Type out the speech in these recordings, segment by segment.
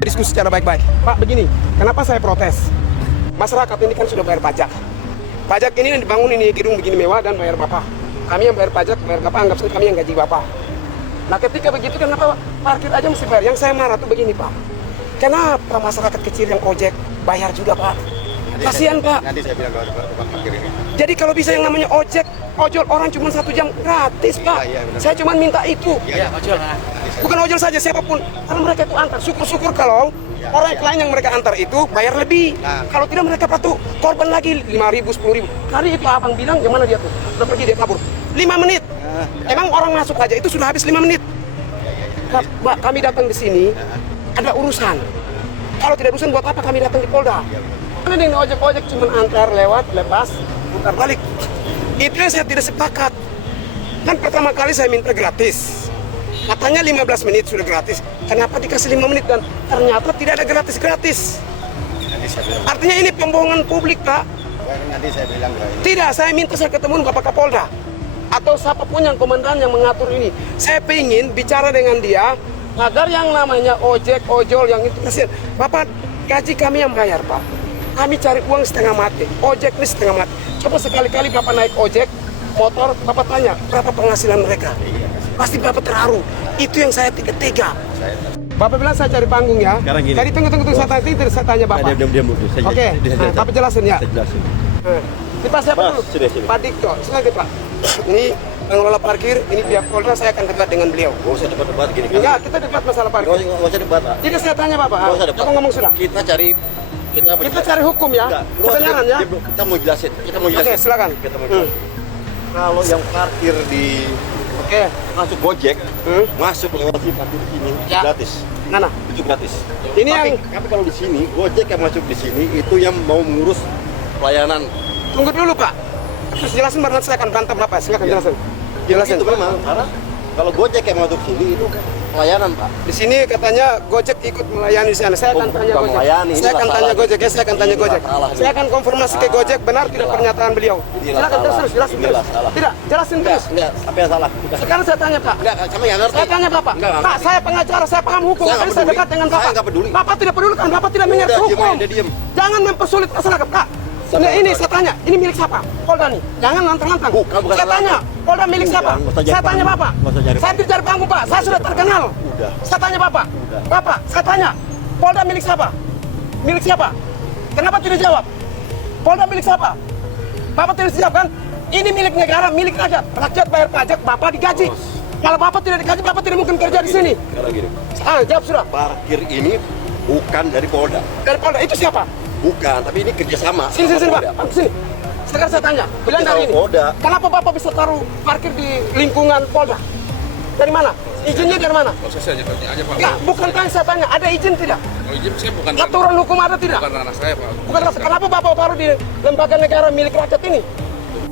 Diskusi secara baik-baik. Pak, begini, kenapa saya protes? Masyarakat ini kan sudah bayar pajak. Pajak ini yang dibangun ini gedung begini mewah dan bayar Bapak. Kami yang bayar pajak, bayar Bapak, anggap saja kami yang gaji Bapak. Nah ketika begitu kenapa parkir aja mesti bayar? Yang saya marah tuh begini Pak. Kenapa masyarakat kecil yang ojek bayar juga Pak? Kasihan Pak. Nanti saya bilang ke tukang parkir ini. Jadi kalau bisa yang namanya ojol orang cuma 1 jam gratis Pak. Iya, benar. Saya cuma minta itu. Iya, ojol. Bukan ojol saja, siapapun. Karena mereka itu antar. Syukur-syukur kalau orang lain yang mereka antar itu bayar lebih. Nah. Kalau tidak mereka patuh, korban lagi 5.000, 10.000. Tadi itu abang bilang, gimana dia tuh? Udah pergi, dia kabur. 5 menit. Emang orang masuk aja itu sudah habis 5 menit. Pak, kami datang di sini, ada urusan. Kalau tidak urusan, buat apa kami datang di Polda? Karena ini ojek-ojek cuma antar, lewat, lepas, putar balik. Itu yang saya tidak sepakat. Kan pertama kali saya minta gratis. Katanya 15 menit sudah gratis. Kenapa dikasih 5 menit dan ternyata tidak ada gratis-gratis? Artinya ini pembohongan publik, Pak. Nanti saya bilang ke ini. Tidak, saya minta saya ketemu Bapak Kapolda. Atau siapapun yang komandan yang mengatur ini. Saya ingin bicara dengan dia agar yang namanya ojek, ojol yang itu kasihan. Bapak, gaji kami yang bayar, Pak. Kami cari uang setengah mati. Ojek ini setengah mati. Coba sekali-kali Bapak naik ojek, motor, Bapak tanya, berapa penghasilan mereka? Pasti Bapak terharu. Itu yang saya tidak tega. Bapak bilang saya cari panggung ya. Sekarang gini. Jadi tunggu saya tanya Bapak. Diam dulu. Oke, Bapak jelasin ya. Saya jelasin. Ini Pak siapa Mas, dulu? sini. Pak Dikto, silakan Pak. Ini pengelola parkir, ini pihak Polda, saya akan debat dengan beliau. Gak usah debat gini kan. Enggak, kita debat masalah parkir. Gak usah debat. Pak. Jadi saya tanya Bapak, Gak usah debat. Bapak ngomong sudah. Kita cari Kita cari hukum ya. Enggak, Kebenaran ya. Kita mau jelasin. Oke, silakan. Kita mau jelasin. Kalau yang parkir di Oke. masuk Gojek, masuk lewat si parkir ini Ya. gratis. Nah, Itu gratis. Ini tapi kalau di sini Gojek yang masuk di sini itu yang mau mengurus pelayanan. tunggu dulu Pak. Terus jelasin baru nanti saya akan bantah Bapak. Silakan Ya. jelasin. Jelasin. Itu memang karena kalau Gojek yang masuk sini itu pelayanan, Pak. Di sini katanya Gojek ikut melayani di sana. Saya akan tanya bukan Gojek. melayani, Saya akan inilah tanya salah. Gojek ya, saya akan tanya Inilah Gojek. salah. Saya akan konfirmasi ke Gojek benar tidak inilah. pernyataan beliau. Inilah Silakan salah. terus, jelasin terus. Inilah salah. Tidak, jelasin terus. Enggak, apa yang salah? Sekarang saya tanya Pak. Enggak, kami nggak ngerti. Saya tanya Bapak. Enggak, Pak, saya pengacara, saya paham hukum. Saya nggak Makanya saya peduli. dekat dengan Saya Bapak. nggak peduli. Bapak tidak peduli kan? Bapak tidak Udah, mengerti diam hukum. aja, diam. Jangan mempersulit masyarakat, Kak. Nah, ini saya tanya, ini milik siapa? Polda nih. Jangan lantang-lantang. Bukan Saya tanya, Polda milik siapa? Nggak usah cari Saya tanya panggung. Bapak. Nggak usah cari Saya tidak cari panggung, Pak. Saya sudah terkenal. Udah. Saya tanya Bapak. Udah. Bapak, saya tanya, Polda milik siapa? Milik siapa? Kenapa tidak jawab? Polda milik siapa? Bapak tidak jawab kan? Ini milik negara, milik rakyat. Rakyat bayar pajak, Bapak digaji. Kalau Bapak tidak digaji, Bapak tidak mungkin kerja di sini. Sekarang gini, Jawab sudah. parkir ini bukan dari Polda. Dari Polda, itu siapa? Bukan, tapi ini kerjasama. Sini, sama Pak. Polda. Pak, sini. Sekarang saya tanya, bilang Tapi dari kalau ini. Polda. Kenapa Bapak bisa taruh parkir di lingkungan Polda? Dari mana? Izinnya dari mana? Proses aja tanya aja Pak. Enggak, bukan tanya saya tanya. Ada izin tidak? Kalau izin saya bukan Aturan hukum ada tidak? bukan ranah saya Pak. Bukan rasa. Kenapa Bapak taruh di lembaga negara milik rakyat ini?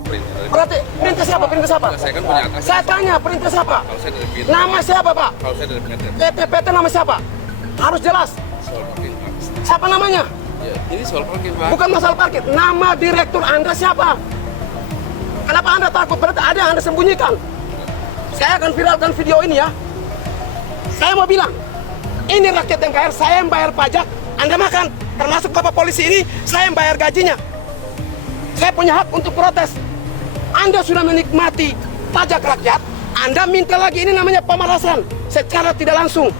Perintah dari- Berarti perintah siapa? Perintah siapa? Saya kan punya atas. Saya tanya, perintah siapa? Kalau saya dari PT. Nama siapa, Pak? Kalau saya dari PT. PT nama siapa? Harus jelas. Soal parkir Pak. Siapa namanya? Ya, ini soal parkir Pak. Bukan masalah parkir. Nama direktur Anda siapa? Kenapa Anda takut? Berarti ada yang Anda sembunyikan. Saya akan viralkan video ini ya. Saya mau bilang, ini rakyat yang bayar, saya yang bayar pajak, Anda makan. Termasuk Bapak polisi ini, saya yang bayar gajinya. Saya punya hak untuk protes. Anda sudah menikmati pajak rakyat, Anda minta lagi, ini namanya pemerasan secara tidak langsung.